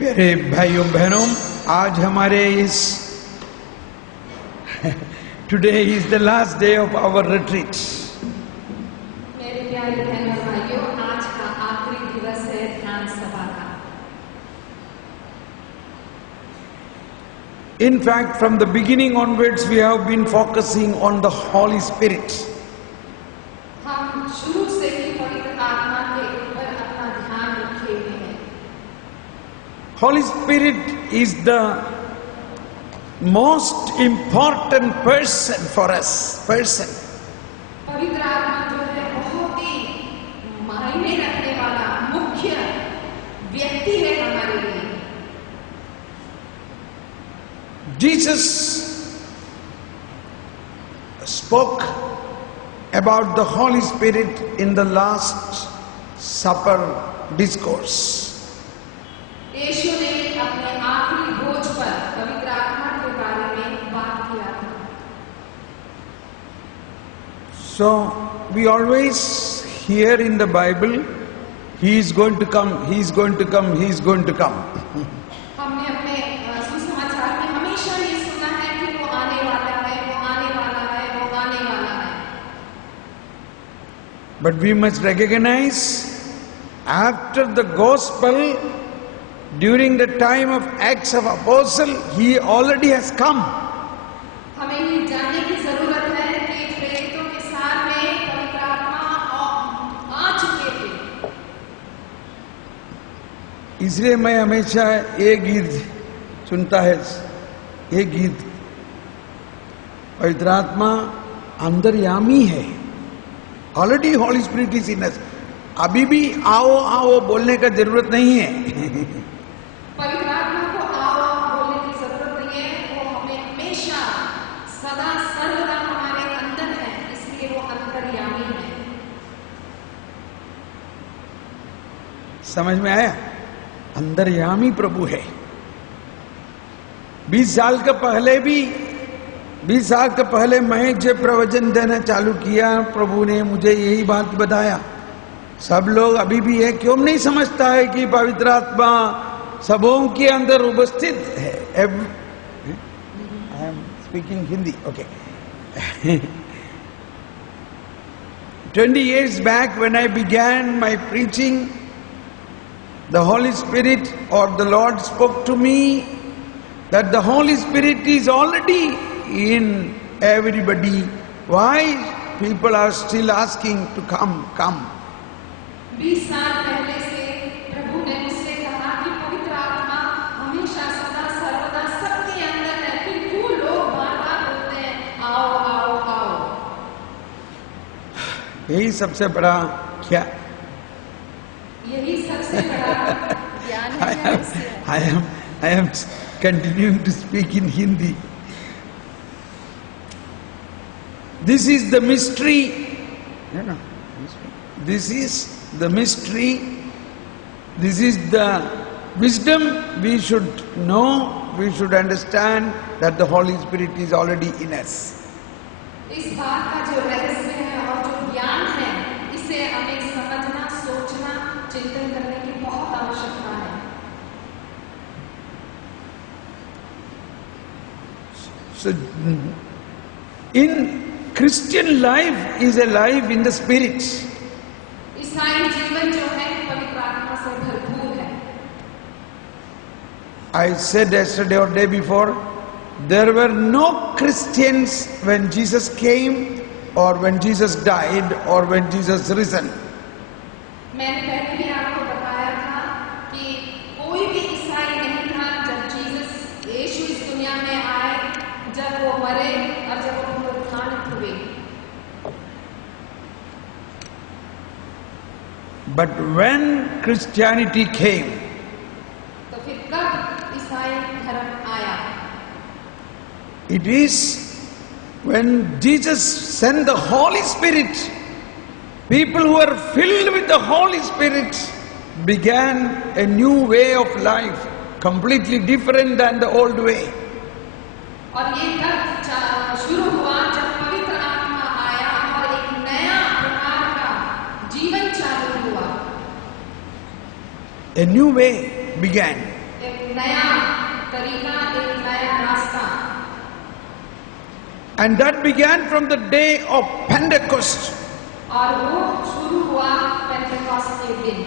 प्यारे भाइयों बहनों, आज हमारे इस today is the last day of our retreat. मेरे प्यारे बहनों और भाइयों, आज का आखिरी दिवस है ध्यान सभा का। In fact, from the beginning onwards, we have been focusing on the Holy Spirit. हम शुरू से ही पवित्र आत्मा के ऊपर अपना ध्यान रखे हुए हैं। Holy Spirit is the most important person for us. पवित्र आत्मा जो है बहुत ही मायने रखने वाला मुख्य व्यक्ति है हमारे लिए। Jesus spoke about the Holy Spirit in the Last Supper discourse. यीशु ने अपने आखिरी भोज पर पवित्र आत्मा के बारे में बात किया था। So we always hear in the Bible, He is going to come, He is going to come, He is going to come. हमने अपने सुसमाचार में हमेशा ये सुना है कि वो आने वाला है, वो आने वाला है, वो आने वाला है। But we must recognize, after the gospel, during the time of Acts of Apostle, He already has come. हमें ये जानने की जरूरत है कि प्रेरितों के साथ में पवित्र आत्मा आ चुके थे। इसलिए मैं हमेशा एक गीत सुनता है, एक गीत, पवित्र आत्मा अंतर्यामी है। Already holy spirit is in us. अभी भी आओ आओ बोलने का जरूरत नहीं है। पवित्र आत्मा को आओ बोलने की जरूरत नहीं है, वो हमें हमेशा सदा सर्वदा हमारे अंदर है, इसलिए वो अंतर्यामी है। समझ में आया? अंतर्यामी प्रभु है। 20 साल के पहले मैं जब प्रवचन देना चालू किया, प्रभु ने मुझे यही बात बताया। सब लोग अभी भी है, क्यों नहीं समझता है कि पवित्र आत्मा सबों के अंदर उपस्थित है। I am speaking Hindi, okay. 20 years back when I began my preaching, the Holy Spirit or the Lord spoke to me that the Holy Spirit is already in everybody. Why people are still asking to come? 20 साल पहले से प्रभु ने मुझसे कहा कि पवित्र आत्मा हमेशा सदा सर्वदा सबके अंदर है, फिर क्यों लोग बार-बार बोलते हैं आओ आओ आओ। यही सबसे बड़ा क्या यही सबसे बड़ा ज्ञान है। I am continuing to speak in Hindi. This is the mystery. This is the mystery. This is the wisdom we should know, we should understand that the Holy Spirit is already in us. इस बात का जो रहस्य है और जो ज्ञान है, इसे हमें समझना, सोचना, चिंतन करने की बहुत आवश्यकता है। So, in Christian life is a life in the Spirit. ईसाई जीवन जो है पवित्र आत्मा से भरपूर है। I said yesterday or day before, there were no Christians when Jesus came or when Jesus died or when Jesus risen. मैंने पहले भी आपको बताया था कि कोई भी ईसाई नहीं था जब यीशु इस दुनिया में आए, जब वो मरे और जब वो पुनरुत्थानित हुए। But when Christianity came, तो फिर कब ईसाई धर्म आया? it is when Jesus sent the Holy Spirit. People who are filled with the Holy Spirit began a new way of life, completely different than the old way. और ये तब शुरू हुआ जब पवित्र आत्मा आया और एक नया प्रकार का जीवन चालू हुआ। A new way began. एक एक नया तरीका, एक नया रास्ता। And that began from the day of Pentecost. और वो शुरू हुआ पेंटेकोस्ट के दिन।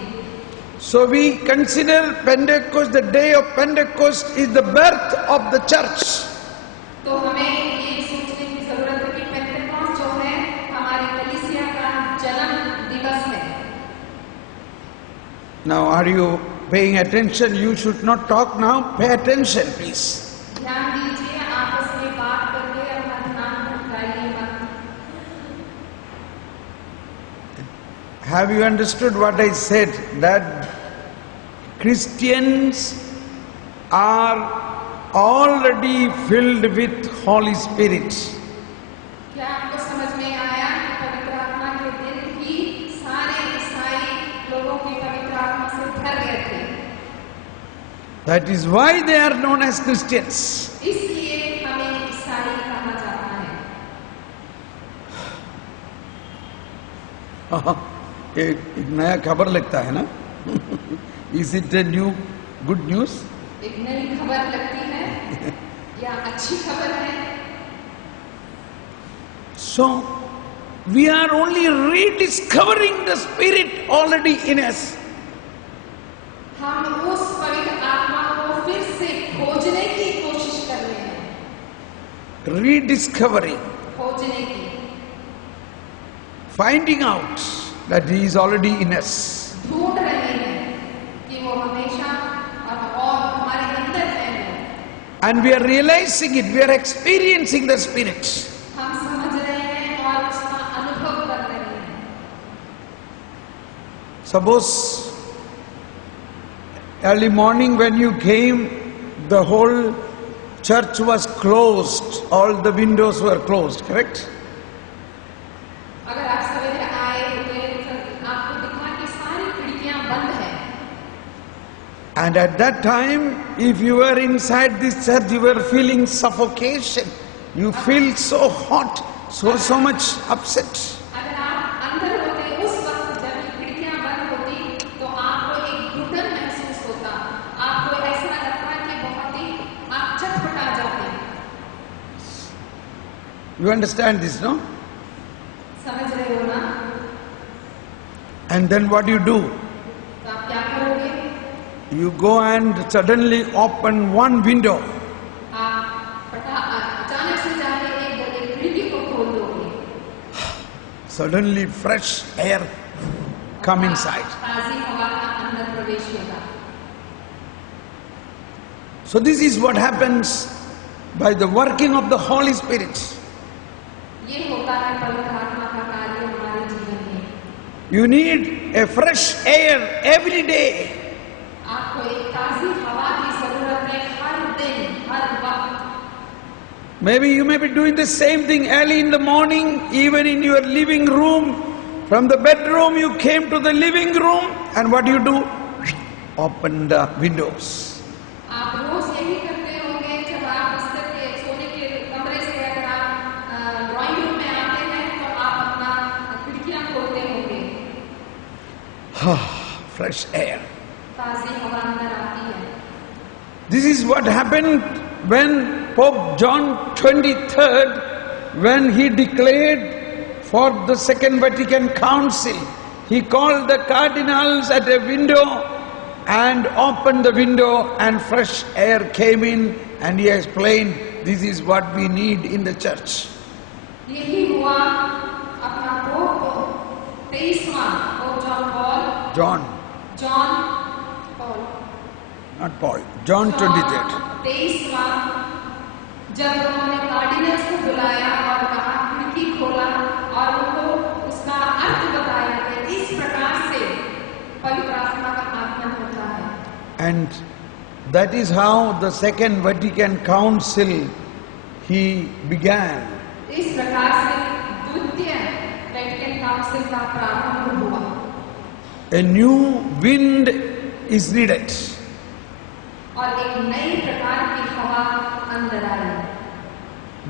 So we consider Pentecost, the day of Pentecost is the birth of the church. तो हमें ये सोचने की जरूरत है कि पेंटेकोस्ट जो है हमारी कलीसिया का जन्म दिवस है। Now are you paying attention? You should not talk now. Pay attention, please. ध्यान दीजिए, आपस में बात करके अपना ध्यान भटकाइए मत। Have you understood what I said? That Christians are already filled with Holy Spirit. क्या आपको समझ में आया कि पवित्र आत्मा के दिन ही सारे ईसाई लोगों की पवित्र आत्मा से भर गए थे? That is why they are known as Christians. इसलिए हमें ईसाई कहा जाता है। एक नया खबर लगता है ना? Is it a new good news? एक नई खबर लगती है या अच्छी खबर है? So we are only rediscovering the Spirit already in us. हम उस पवित्र आत्मा को फिर से खोजने की कोशिश कर रहे हैं। Rediscovering, खोजने की, finding out that He is already in us. ढूंढ रहे हैं कि वो हमेशा और हमारे अंदर है। And we are realizing it, we are experiencing the Spirit. हम समझ रहे हैं और उसका अनुभव कर रहे हैं। Suppose early morning when you came, the whole church was closed, all the windows were closed, correct? अगर आप सवेरे आए तो आपको दिखा कि सारी खिड़कियां बंद हैं। And at that time, if you were inside this church, you were feeling suffocation. You feel so hot, so much upset. अगर आप अंदर होते उस वक्त जब ये खिड़कियां बंद होती तो आपको एक घुटन महसूस होता, आपको ऐसा लगता कि बहुत ही आप छटपटा जाते। You understand this, no? समझ रहे हो ना? And then what do you do? तो आप क्या करोगे? You go and suddenly open one window. अचानक से जाके एक खिड़की को खोल दोगे। Suddenly fresh air come inside. ताजी हवा का अंदर प्रवेश होगा। So this is what happens by the working of the Holy Spirit. ये होता है पवित्र आत्मा का कार्य हमारे जीवन में। You need a fresh air every day. आपको एक ताजी हवा की जरूरत है हर दिन, हर वक्त। Maybe you may be doing the same thing early in the morning, even in your living room. From the bedroom you came to the living room, and what do you do? Open the windows. आप रोज यही करते होंगे जब आप बिस्तर के सोने के कमरे से अगर आप ड्राइंग रूम में आते हैं तो आप अपना खिड़कियां खोलते होंगे। Fresh air. ताजी हवा अंदर आती है। This is what happened when Pope John 23rd, when he declared for the Second Vatican Council, he called the cardinals at a window and opened the window and fresh air came in, and he explained this is what we need in the church. यही हुआ अपना pope 23वां pope John Paul Not Paul, John 23rd. 23वां जब उन्होंने cardinals को बुलाया और कहा खिड़की खोला और उनको उसका अर्थ बताया कि इस प्रकार से पवित्र आत्मा का आगमन होता है। And that is how the Second Vatican Council he began. इस प्रकार से द्वितीय वेटिकन काउंसिल का प्रारंभ हुआ। A new wind is needed. और एक नई प्रकार की हवा अंदर आई।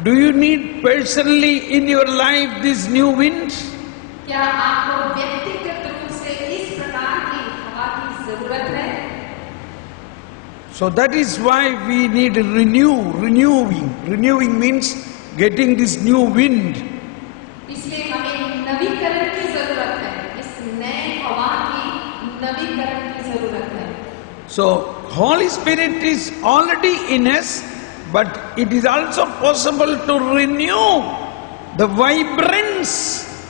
Do you need personally in your life this new wind? क्या आपको व्यक्तिगत रूप से इस प्रकार की हवा की जरूरत है? So that is why we need renewing. Renewing means getting this new wind. इसलिए हमें नवीकरण की जरूरत है, इस नए हवा की नवीकरण की जरूरत है। So Holy Spirit is already in us, but it is also possible to renew the vibrance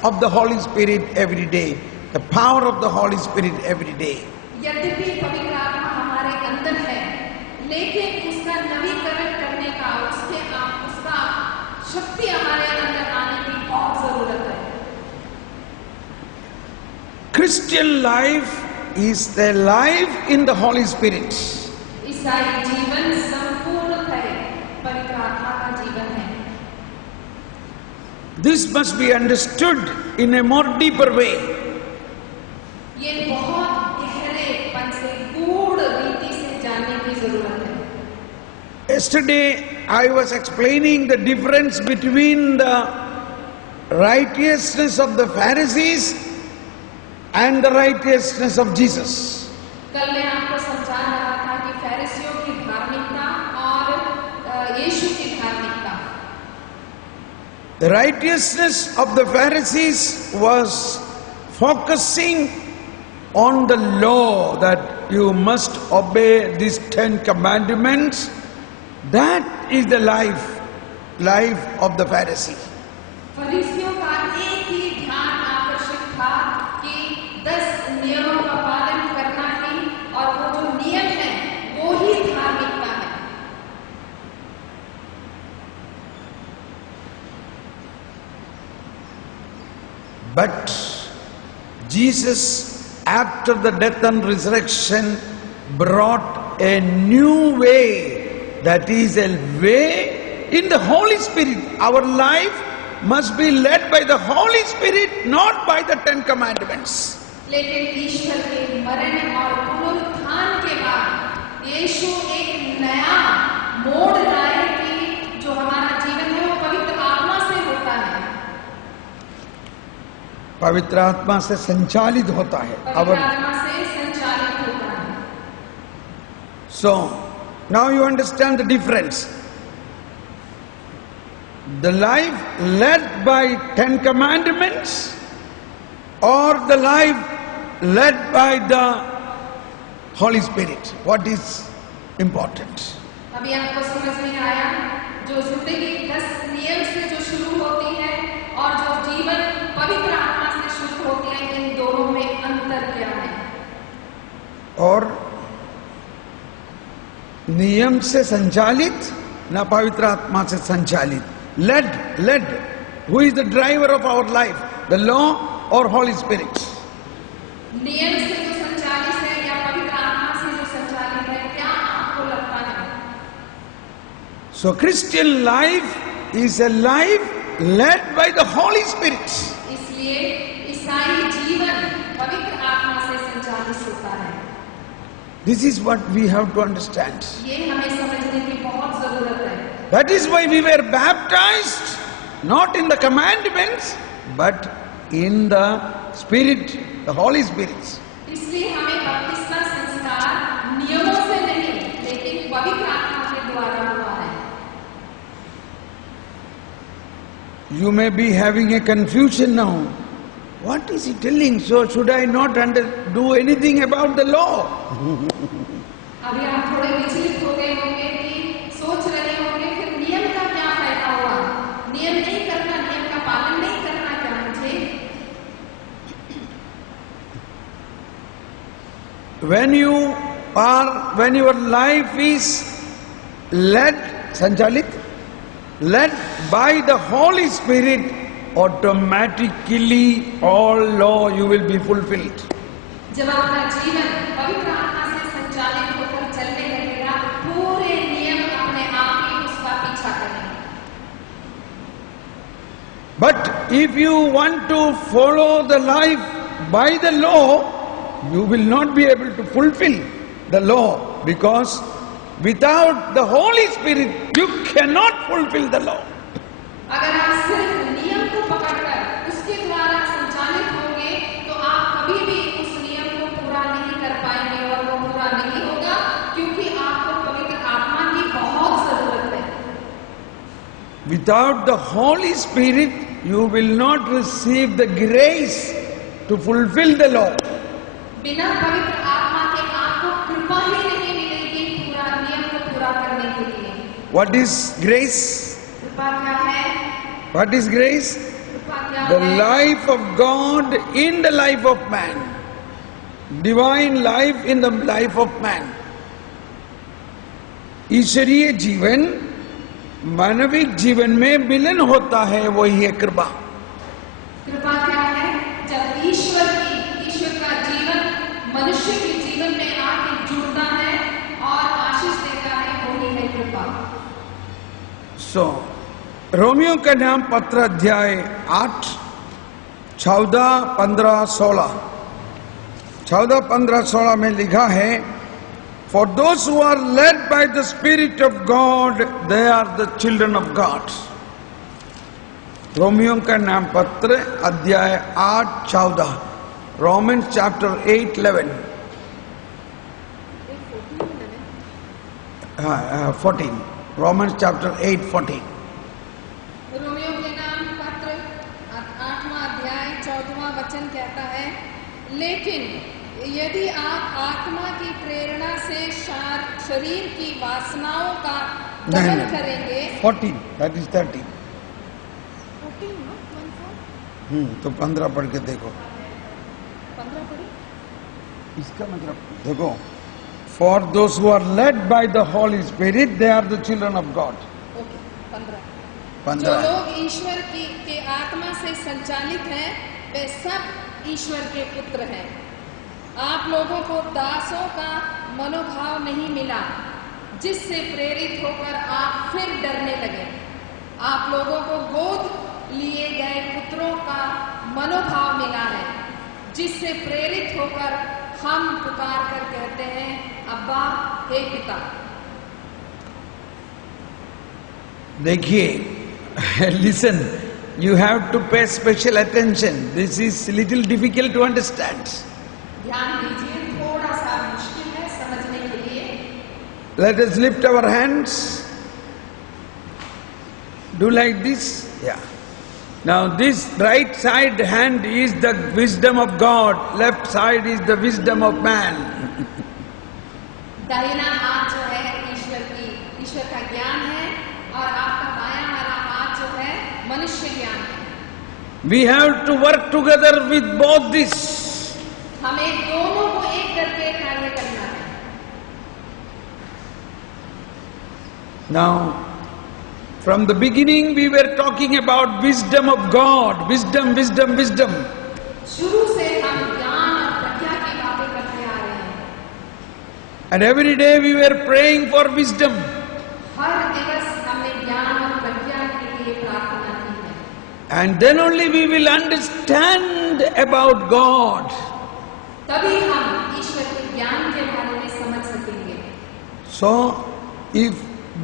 of the Holy Spirit every day, the power of the Holy Spirit every day. यद्यपि पवित्र आत्मा हमारे अंदर है, लेकिन उसका नवीकरण करने का, उसका शक्ति हमारे अंदर आने की बहुत जरूरत है। Christian life is the life in the Holy Spirit. ईसाई जीवन संपूर्णतः पवित्र आत्मा का जीवन है। This must be understood in a more deeper way. ये बहुत गहरेपन से, गूढ़ रीति से जानने की जरूरत है। Yesterday I was explaining the difference between the righteousness of the Pharisees and the righteousness of Jesus. कल मैं आपको समझा रहा था कि फरीसियों की धार्मिकता और यीशु की धार्मिकता। The righteousness of the Pharisees was focusing on the law, that you must obey these 10 commandments. That is the life of the Pharisee. फरीसियों का एक ही ध्यान आकर्षित था कि 10 नियमों का पालन करना ही, और वो जो नियम है वो ही धार्मिकता है। But Jesus, after the death and resurrection, brought a new way. That is a way in the Holy Spirit. Our life must be led by the Holy Spirit, not by the 10 commandments. लेकिन ईश्वर के मरण और पुनरुत्थान के बाद यीशु एक नया मोड़ लाए कि जो हमारा जीवन है वो पवित्र आत्मा से होता है। पवित्र आत्मा से संचालित होता है। पवित्र आत्मा से संचालित होता है। So now you understand the difference. The life led by 10 commandments or the life led by the Holy Spirit. What is important? अभी आपको समझ में आया, जो जिंदगी 10 नियम से जो शुरू होती है और जो जीवन पवित्र आत्मा से शुरू होती है, इन दोनों में अंतर क्या है? और नियम से संचालित ना पवित्र आत्मा से संचालित. Led. Who is the driver of our life? The law or Holy Spirit? नियम से जो संचालित है या पवित्र आत्मा से जो संचालित है, क्या आपको लगता है? So Christian life is a life led by the Holy Spirit. इसलिए ईसाई जीवन पवित्र आत्मा से संचालित होता है। This is what we have to understand. ये हमें समझने की बहुत जरूरत है। That is why we were baptized, not in the commandments, but in the Spirit, the Holy Spirit. इसलिए हमें बपतिस्मा संस्कार नियमों से नहीं, लेकिन पवित्र आत्मा के द्वारा हुआ है। You may be having a confusion now. What is he telling? So should I not do anything about the law? अभी आप थोड़े विचलित हो गए होंगे कि सोच रहे होंगे फिर नियम का क्या फायदा हुआ? नियम नहीं करना, नियम का पालन नहीं करना क्या मुझे? When your life is led, sanchalit, led by the Holy Spirit, automatically all law you will be fulfilled. जब आपका जीवन पवित्र आत्मा से संचालित होकर चलने लगेगा, पूरे नियम अपने आप ही उसका पीछा करेंगे। But if you want to follow the life by the law, you will not be able to fulfill the law, because without the Holy Spirit you cannot fulfill the law. अगर आप सिर्फ नियम को पकड़कर उसके द्वारा संचालित होंगे, तो आप कभी भी उस नियम को पूरा नहीं कर पाएंगे, और वो पूरा नहीं होगा क्योंकि आपको Without the Holy Spirit, you will not receive the grace to fulfill the law. बिना पवित्र आत्मा के आपको कृपा ही नहीं मिलेगी पूरा नियम को पूरा करने के लिए। What is grace? कृपा क्या है? What is grace? कृपा क्या The है? life of God in the life of man. Divine life in the life of man. ईश्वरीय जीवन मानविक जीवन में मिलन होता है, वही है कृपा। कृपा क्या है? जब ईश्वर का जीवन मनुष्य के जीवन में आके जुड़ता है और आशीष देता है, वही है कृपा। So, रोमियो का नाम पत्र अध्याय 8, 14, 15, 16 14, 15, 16 में लिखा है, For those who are led by the Spirit of God, they are the children of God. Romeo का नाम पत्र अध्याय 8, 14 Romans chapter 8, 11 14 Romans chapter 8, 14 Romeo के नाम पत्र 8वां अध्याय 14वां वचन कहता है, लेकिन यदि आप आत्मा की प्रेरणा से शरीर की वासनाओं का दमन करेंगे। 14, that is 13 तो 15 पढ़ के देखो। 15 पढ़ी? इसका मतलब देखो, For those who are led by the Holy Spirit, they are the children of God. Okay, 15 15 जो लोग ईश्वर के आत्मा से संचालित हैं, वे सब ईश्वर के पुत्र हैं। आप लोगों को दासों का मनोभाव नहीं मिला, जिससे प्रेरित होकर आप फिर डरने लगे। आप लोगों को गोद लिए गए पुत्रों का मनोभाव मिला है, जिससे प्रेरित होकर हम पुकार कर कहते हैं, अब्बा, हे पिता। देखिए, listen, you have to pay special attention. This is little difficult to understand. ध्यान दीजिए, थोड़ा सा मुश्किल है समझने के लिए। Let us lift our hands. Do like this. Yeah. Now this right side hand is the wisdom of God. Left side is the wisdom of man. दाहिना हाथ जो है ईश्वर का ज्ञान है, और आपका बायां वाला हाथ जो है मनुष्य ज्ञान है। We have to work together with both this. हमें दोनों को एक करके कार्य करना है। Now, from the beginning we were talking about wisdom of God. Wisdom, wisdom, wisdom. शुरू से हम ज्ञान और प्रज्ञा की बातें करते आ रहे हैं। And every day we were praying for wisdom. हर दिवस हमने ज्ञान और प्रज्ञा के लिए प्रार्थना की है। And then only we will understand about God. तभी हम ईश्वर के ज्ञान के बारे में समझ सकेंगे। So, if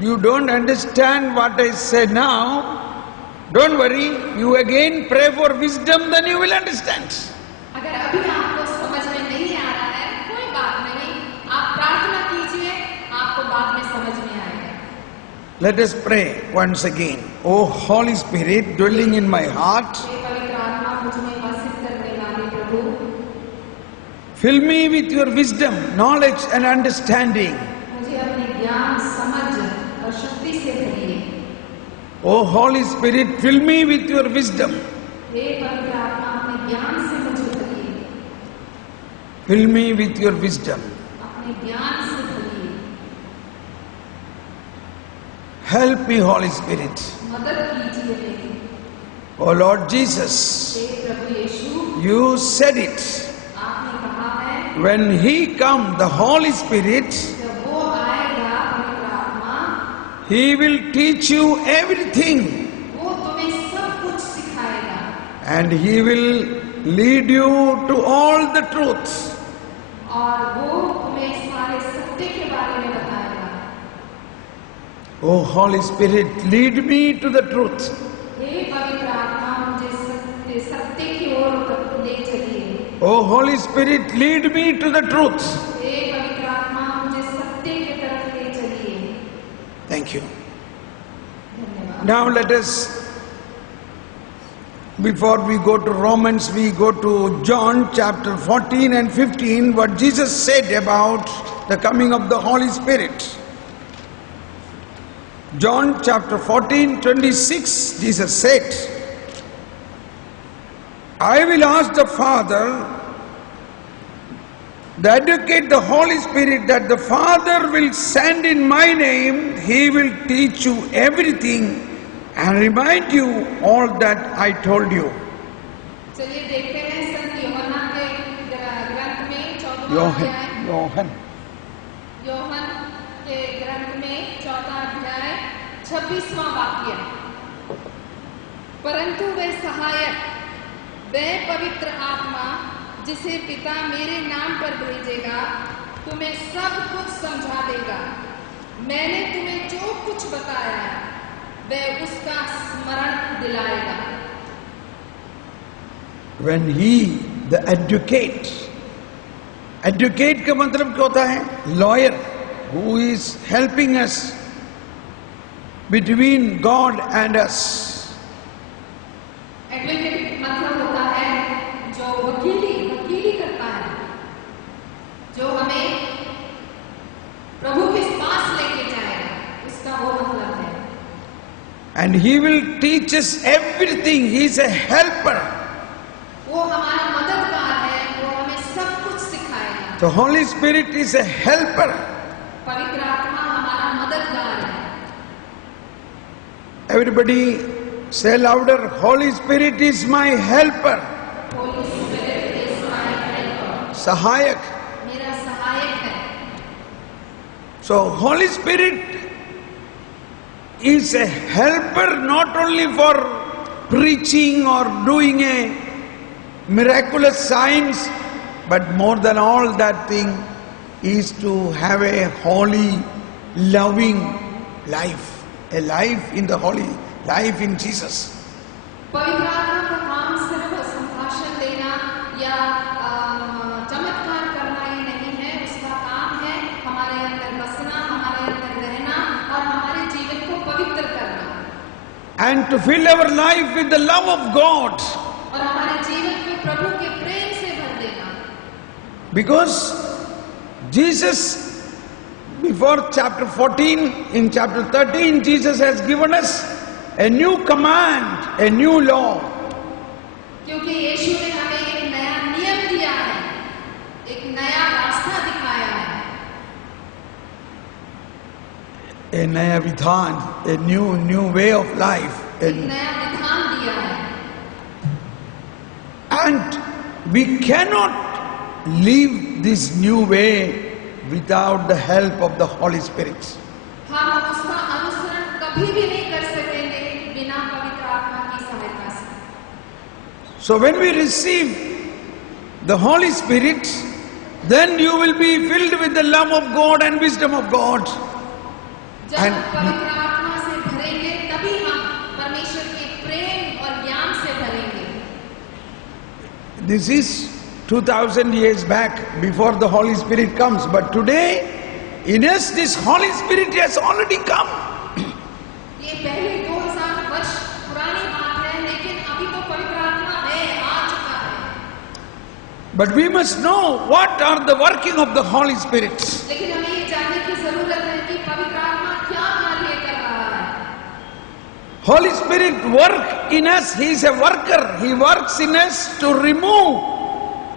you don't understand what I say now, don't worry, you again pray for wisdom, then you will understand. अगर अभी आपको समझ में नहीं आ रहा है, कोई बात नहीं, आप प्रार्थना कीजिए, आपको बाद में समझ में आएगा। Let us pray once again. O Holy Spirit dwelling in my heart, हे पवित्र आत्मा मुझ में वासित करने वाले प्रभु, fill me with your wisdom, knowledge and understanding. मुझे अपने ज्ञान, समझ और शक्ति से भरिए। O Holy Spirit, fill me with your wisdom. हे पवित्र आत्मा, अपने ज्ञान से मुझे भरिए। Fill me with your wisdom. अपने ज्ञान से भरिए। Help me, Holy Spirit. मदद कीजिए मेरी। O Lord Jesus, hey Prabhu Yeshu, you said it. आपने कहा है, When He come, the Holy Spirit, जब वो आएगा पवित्र आत्मा, He will teach you everything. वो तुम्हें सब कुछ सिखाएगा And He will lead you to all the truth. और वो तुम्हें सारे सत्य के बारे में बताएगा। O Holy Spirit, lead me to the truth. हे पवित्र आत्मा, मुझे सत्य की ओर ले चलिए। O Holy Spirit, lead me to the truth. हे पवित्र आत्मा, मुझे सत्य की तरफ ले चलिए। Thank you. धन्यवाद। Now let us, before we go to Romans, we go to John chapter 14 and 15, what Jesus said about the coming of the Holy Spirit. John chapter 14, 26, Jesus said, I will ask the Father, the Advocate, the Holy Spirit, that the Father will send in my name. He will teach you everything and remind you all that I told you. चलिए देखते हैं संत यूहन्ना के ग्रंथ में 14वां अध्याय योहन के ग्रंथ में 14वां अध्याय 26वां वाक्य। परंतु वह सहायक, वह पवित्र आत्मा जिसे पिता मेरे नाम पर भेजेगा, तुम्हें सब कुछ समझा देगा। मैंने तुम्हें जो कुछ बताया है वह उसका स्मरण दिलाएगा। When he, the advocate का मतलब क्या होता है? Lawyer, who is helping us between God and us. Advocate मतलब होता है जो वकीली करता है, जो हमें प्रभु के पास लेके जाएगा, उसका वो मतलब है। And he will teach us everything. He is a helper. वो हमारा मददगार है, वो हमें सब कुछ सिखाएगा। The Holy Spirit is a helper. पवित्र आत्मा हमारा मददगार है। Everybody say louder, Holy Spirit is my helper. Holy Spirit is my helper. Sahayak. मेरा सहायक है। So Holy Spirit is a helper not only for preaching or doing a miraculous signs, but more than all that thing is to have a holy, loving life, a life in the holy, life in Jesus. पवित्र आत्मा का काम सिर्फ संभाषण देना या चमत्कार करना ही नहीं है, उसका काम है हमारे अंदर बसना, हमारे अंदर रहना और हमारे जीवन को पवित्र करना। And to fill our life with the love of God. और हमारे जीवन को प्रभु के प्रेम से भर देना। Because Jesus, before chapter 14, in chapter 13, Jesus has given us a new command, a new law. क्योंकि यीशु ने हमें एक नया नियम दिया है, एक नया रास्ता दिखाया है। A naya vidhan, a new way of life. एक नया विधान दिया है। And we cannot live this new way without the help of the Holy Spirit. हम उसका अनुसरण कभी भी नहीं कर सकेंगे बिना पवित्र आत्मा की सहायता से। So when we receive the Holy Spirit, then you will be filled with the love of God and wisdom of God. जब हम पवित्र आत्मा से भरेंगे तभी हम परमेश्वर के प्रेम और ज्ञान से भरेंगे। This is 2000 years back, before the Holy Spirit comes. But today, in us, this Holy Spirit has already come. ये पहले 2000 वर्ष पुरानी बात है, लेकिन अभी तो पवित्र आत्मा है, आ चुका है। But we must know what are the working of the Holy Spirit. लेकिन हमें ये जानने की जरूरत है कि पवित्र आत्मा क्या कार्य कर रहा है। Holy Spirit work in us. He is a worker. He works in us to remove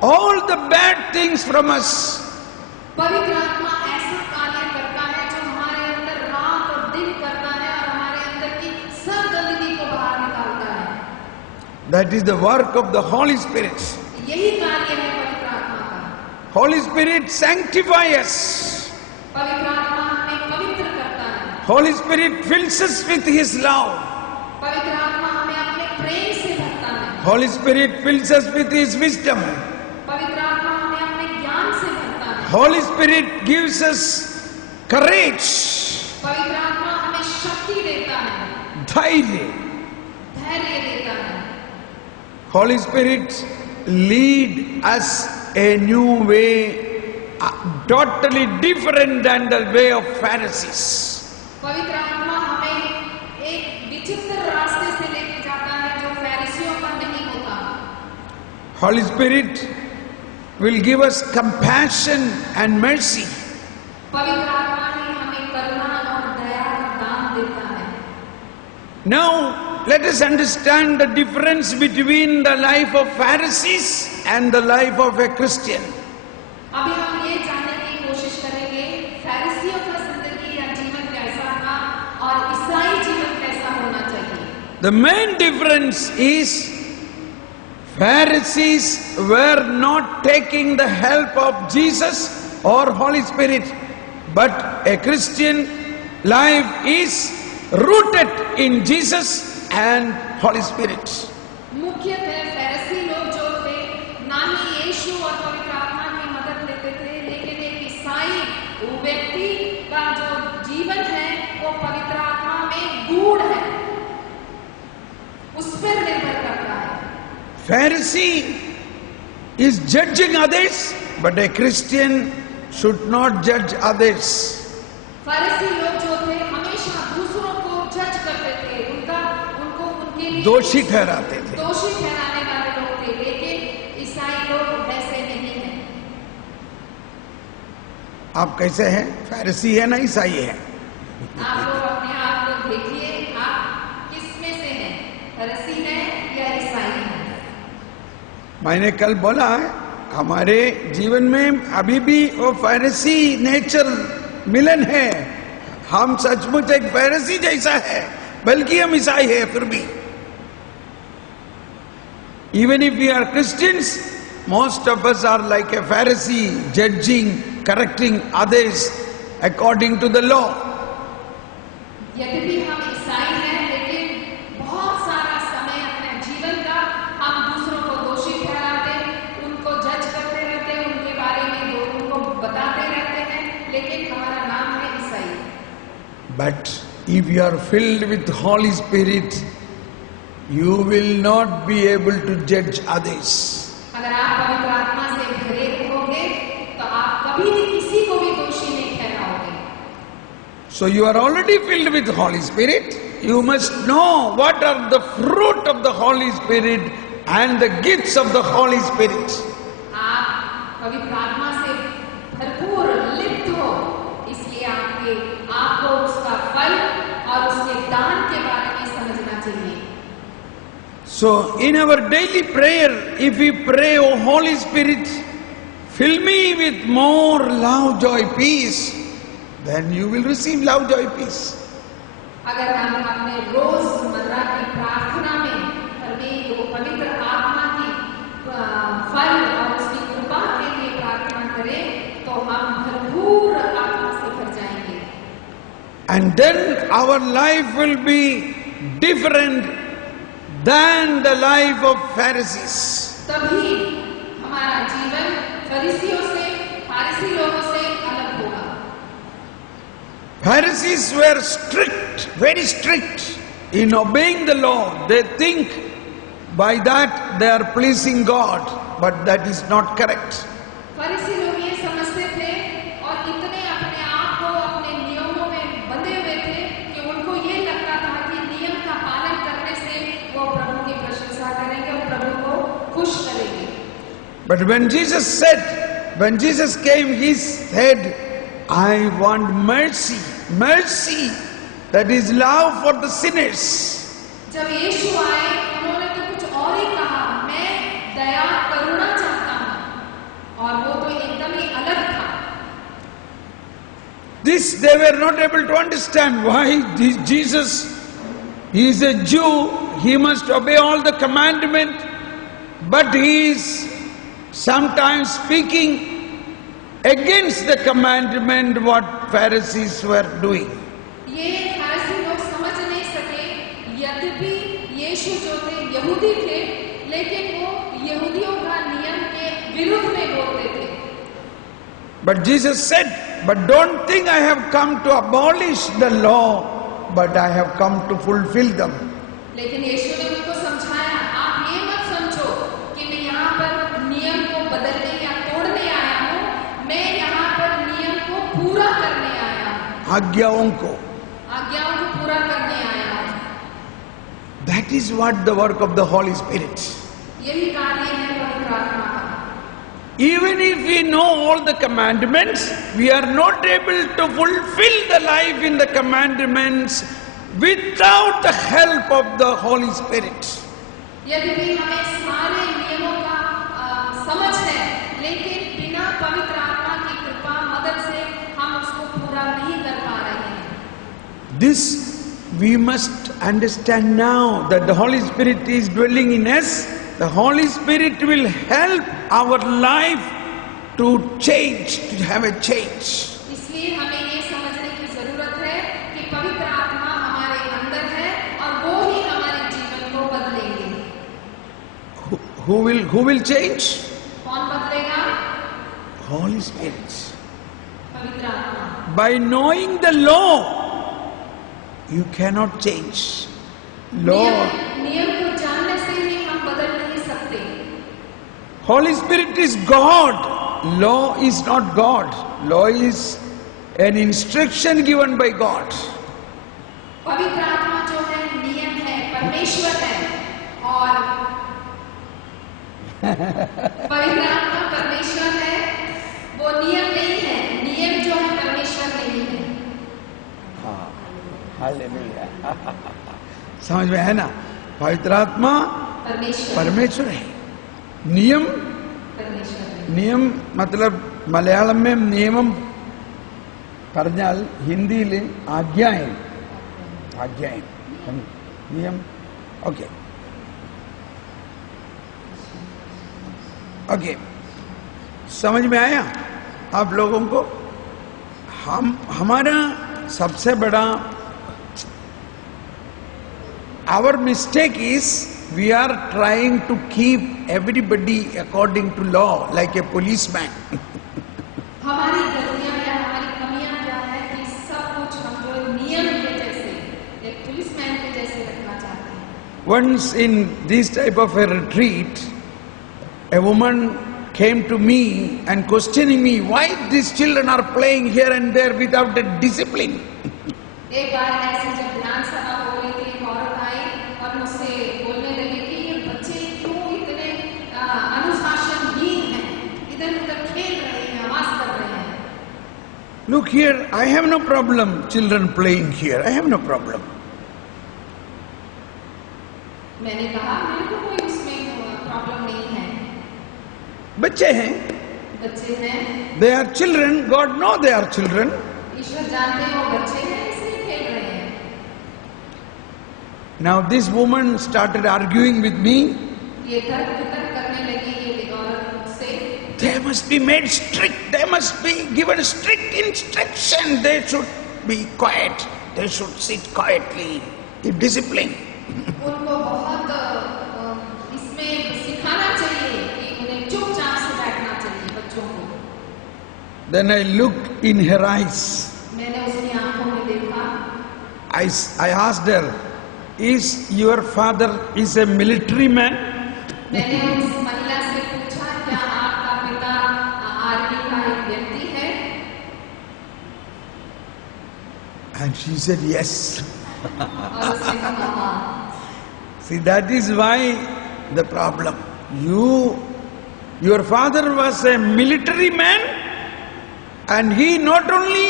all the bad things from us. पवित्र आत्मा ऐसा कार्य करता है जो हमारे अंदर रात और दिन करता है और हमारे अंदर की सब गंदगी को बाहर निकालता है। That is the work of the Holy Spirit. यही कार्य है पवित्र आत्मा का। Holy Spirit sanctify us. पवित्र आत्मा हमें पवित्र करता है। Holy Spirit fills us with His love. पवित्र आत्मा हमें अपने प्रेम से भरता है। Holy Spirit fills us with His wisdom. पवित्र आत्मा हमें अपने ज्ञान से भरता है। Holy Spirit gives us courage, पवित्र आत्मा हमें शक्ति देता है, dhairya. धैर्य देता है। Holy Spirit lead us a new way, totally different than the way of Pharisees. पवित्र आत्मा हमें एक विचित्र Holy Spirit will give us compassion and mercy. पवित्र आत्मा ही हमें करुणा और दया का दान देता है। Now, let us understand the difference between the life of Pharisees and the life of a Christian. अभी हम ये जानने की कोशिश करेंगे फरीसियों का जिंदगी या जीवन कैसा था और ईसाई जीवन कैसा होना चाहिए। The main difference is Pharisees were not taking the help of Jesus or Holy Spirit, but a Christian life is rooted in Jesus and Holy Spirit. मुख्यतः फरीसी लोग जो थे ना ही यीशु और पवित्र आत्मा की मदद लेते थे, लेकिन एक ईसाई व्यक्ति का जो जीवन है वो पवित्र आत्मा में गूढ़ है, उस पर निर्भर करता है। Pharisee is judging others, but a Christian should not judge others. फरीसी लोग जो थे हमेशा दूसरों को जज करते थे, उनको उनके लिए दोषी ठहराते थे। दोषी ठहराने वाले लोग थे, लेकिन ईसाई लोग ऐसे नहीं हैं। आप कैसे हैं? फैरिसी है ना ईसाई है? आप लोग अपने आप को देखिए, आप किस में से हैं, फरीसी हैं या ईसाई हैं? मैंने कल बोला है हमारे जीवन में अभी भी वो फैरिसी नेचर मिलन है। हम सचमुच एक फैरिसी जैसा है, बल्कि हम ईसाई है फिर भी। Even if we are Christians, most of us are like a Pharisee, judging, correcting others according to the law. यद्यपि हम ईसाई हैं, लेकिन बहुत सारा समय अपने जीवन का हम दूसरों को दोषी ठहराते, उनको जज करते रहते, उनके बारे में लोगों को बताते रहते हैं, लेकिन हमारा नाम है ईसाई। But if you are filled with Holy Spirit, you will not be able to judge others. अगर आप पवित्र आत्मा से भरे होंगे तो आप कभी भी किसी को भी दोषी नहीं ठहराओगे। So you are already filled with Holy Spirit. You must know what are the fruit of the Holy Spirit and the gifts of the Holy Spirit. आप पवित्र आत्मा से भरपूर लिप्त हो, इसलिए आपको उसका फल और उसके दान के बारे में समझना चाहिए। So in our daily prayer, if we pray, "Oh Holy Spirit, fill me with more love, joy, peace," then you will receive love, joy, peace. अगर हम अपने रोजमर्रा की प्रार्थना में पवित्र आत्मा की फल और उसकी कृपा के लिए प्रार्थना करें, तो हम भरपूर आत्मा से भर जाएंगे। And then our life will be different than the life of Pharisees. तभी हमारा जीवन फरीसियों से, फारिसी लोगों से अलग होगा। Pharisees were strict, very strict in obeying the law. They think by that they are pleasing God, but that is not correct. फरीसी लोग ये समझते थे और इतने अपने आप को अपने नियमों में बंधे हुए थे कि उनको ये लगता था कि नियम का पालन करने से वो प्रभु की प्रशंसा करेंगे और प्रभु को खुश करेंगे। But when Jesus came, he said, "I want mercy, mercy, that is love for the sinners." जब यीशु आए, उन्होंने तो कुछ और ही कहा, मैं दया करुणा चाहता हूँ, और वो तो एकदम ही अलग था। This they were not able to understand. Why? Jesus, he is a Jew, he must obey all the commandment, but he is sometimes speaking against the commandment what Pharisees were doing. ये फरीसी लोग समझ नहीं सके, यद्यपि यीशु जो थे यहूदी थे, लेकिन वो यहूदियों का नियम के विरुद्ध में बोलते थे। But Jesus said, "But don't think I have come to abolish the law, but I have come to fulfill them." लेकिन यीशु ने उनको समझाया, आप ये मत समझो कि मैं यहाँ पर नियम को बदलने या तोड़ने आया हूँ, मैं यहाँ पर नियम को पूरा करने आया हूँ, आज्ञाओं को। आज्ञाओं को पूरा करने आया हूँ। That is what the work of the Holy Spirit. यही कार्य है पवित्र आत्मा का। Even if we know all the commandments, we are not able to fulfill the life in the commandments without the help of the Holy Spirit. यदि भी हमें सारे नियमों का समझ है, लेकिन बिना पवित्र आत्मा की कृपा मदद से हम उसको पूरा नहीं कर पा रहे हैं। This we must understand now, that the Holy Spirit is dwelling in us. The Holy Spirit will help our life to change, to have a change. इसलिए हमें ये समझने की जरूरत है कि पवित्र आत्मा हमारे अंदर है और वो ही हमारे जीवन को बदलेंगे। Who will change? कौन बदलेगा? Holy Spirit. पवित्र आत्मा। By knowing the law, you cannot change. Law. नियम को जानने से ही हम बदल नहीं सकते। Holy Spirit is God. Law is not God. Law is an instruction given by God. पवित्र आत्मा जो है नियम है, परमेश्वर है, और पवित्र आत्मा परमेश्वर है, वो नियम नहीं है। नियम जो है परमेश्वर नहीं है। हालेलुया। समझ में है ना? पवित्र आत्मा परमेश्वर है, नियम परमेश्वर है। നിയം मतलब മലയാളം में നിയമം പറഞ്ഞാൽ ഹിന്ദിയിൽ ആജ്ഞായൻ नियम। ओके ओके, समझ में आया आप लोगों को? हमारा सबसे बड़ा our mistake is we are trying to keep everybody according to law like a policeman. हमारी गलतियां या हमारी कमियां क्या है कि सब कुछ हम जो नियम के जैसे एक पुलिसमैन के जैसे रखना चाहते हैं। Once in this type of a retreat, a woman came to me and questioning me why these children are playing here and there without a discipline. एक बार ऐसे जब ध्यान सभा हो रही थी, एक औरत आई और मुझसे बोलने लगी कि ये बच्चे क्यों इतने अनुशासनहीन हैं, इधर-उधर खेल रहे हैं, आवाज कर रहे हैं। Look here, I have no problem children playing here. I have no problem. मैंने कहा मेरे को कोई उसमें प्रॉब्लम नहीं है। बच्चे हैं, बच्चे हैं, they are children. God know they are children. ईश्वर जानते हैं वो बच्चे हैं, इसलिए खेल रहे हैं। Now this woman started arguing with me. ये तर्क वितर्क करने लगी ये औरत मुझसे। They must be made strict. They must be given strict instruction. They should be quiet. They should sit quietly. Discipline. उनको बहुत इसमें सिखाना चाहिए कि उन्हें चुपचाप से बैठना चाहिए बच्चों को। Then I looked in her eyes. मैंने उसकी आंखों में देखा। I asked her, "Is your father is a military man?" मैंने उस महिला से पूछा, क्या आपका पिता आर्मी का एक व्यक्ति है? And she said, "Yes." और उसने कहा हाँ। See, that is why the problem. Your father was a military man, and he not only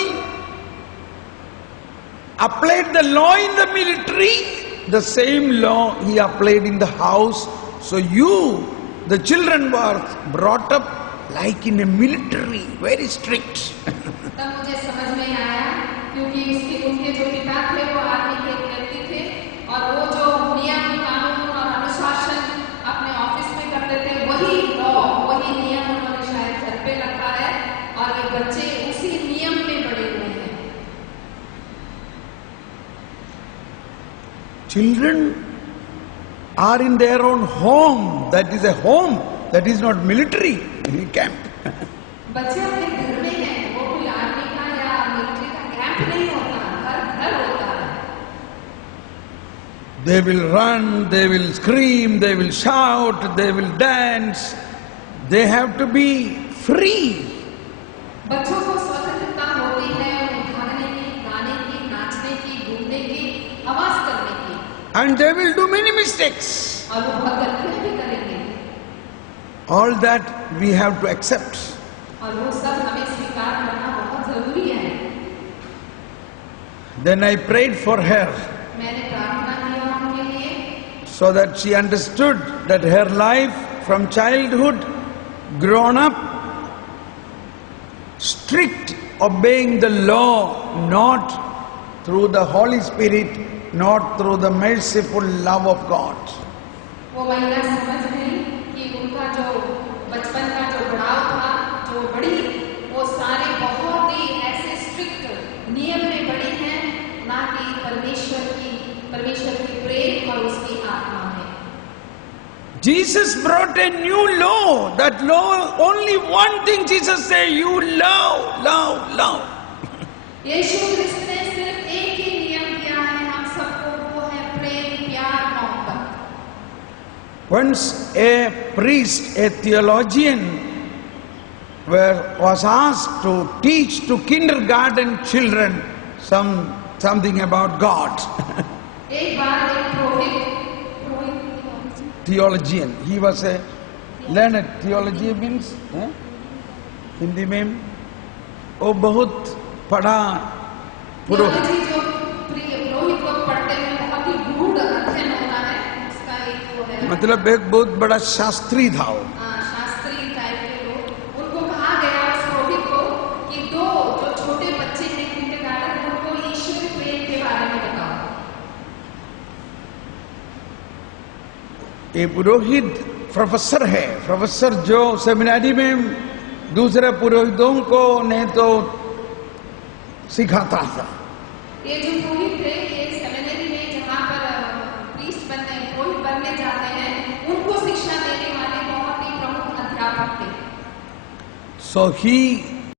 applied the law in the military, the same law he applied in the house. So the children were brought up like in a military, very strict. तब मुझे समझ में आया, क्योंकि उनके जो पिता थे वो आर्मी के एक व्यक्ति थे, और वो जो नियम कानून और अनुशासन अपने ऑफिस में करते थे, वही लॉ वही नियम उन्होंने शायद घर पे रखा है, और ये बच्चे उसी नियम में बड़े हुए हैं। Children are in their own home. That is a home. That is not military camp. बच्चे अपने घर में हैं, वो कोई आर्मी का या मिलिट्री का कैंप नहीं होता, घर होता है। They will run, they will scream, they will shout, they will dance. They have to be free. बच्चों को स्वतंत्रता होती है उन्हें भागने की, गाने की, नाचने की, घूमने की, आवाज करने की। And they will do many mistakes. और वो बहुत गलतियां भी करेंगे। All that we have to accept. और वो सब हमें स्वीकार करना बहुत जरूरी है। Then I prayed for her मैंने प्रार्थना किया उनके लिए, so that she understood that her life from childhood, grown up, strict, obeying the law, not through the Holy Spirit, not through the merciful love of God. वो महिला समझ गई कि उनका जो बचपन का जो बढ़ाव था, जो बड़ी, वो सारे बहुत ही ऐसे स्ट्रिक्ट नियम में बड़ी हैं, ना कि परमेश्वर की प्रेम और उसकी आत्मा में। Jesus brought a new law. That law, only one thing Jesus said, you love, love, love. यीशु क्रिस्त ने सिर्फ एक ही नियम दिया है हम सबको, वो है प्रेम, प्यार, मोहब्बत। Once a priest, a theologian, was asked to teach to kindergarten children something about God. एक बार एक पुरोहित Theologian. He was a learned. Theology means Hindi में वो बहुत पढ़ा पुरोहित। theology जो पुरोहित लोग पढ़ते हैं, बहुत ही गूढ़ अध्ययन होता है, उसका एक वो है। मतलब एक बहुत बड़ा शास्त्री था वो। शास्त्री टाइप के लोग, उनको कहा गया उस पुरोहित को कि दो जो छोटे बच्चे हैं किंडरगार्टन, उनको ईश्वरीय प्रेम के बारे में बताओ। ये पुरोहित प्रोफेसर है, प्रोफेसर जो सेमिनारी में दूसरे पुरोहितों को नहीं तो सिखाता था। ये जो पुरोहित थे, ये सेमिनारी में जहाँ पर प्रीस्ट बनने, पुरोहित बनने जाते हैं, उनको शिक्षा देने वाले बहुत ही प्रमुख अध्यापक थे। So he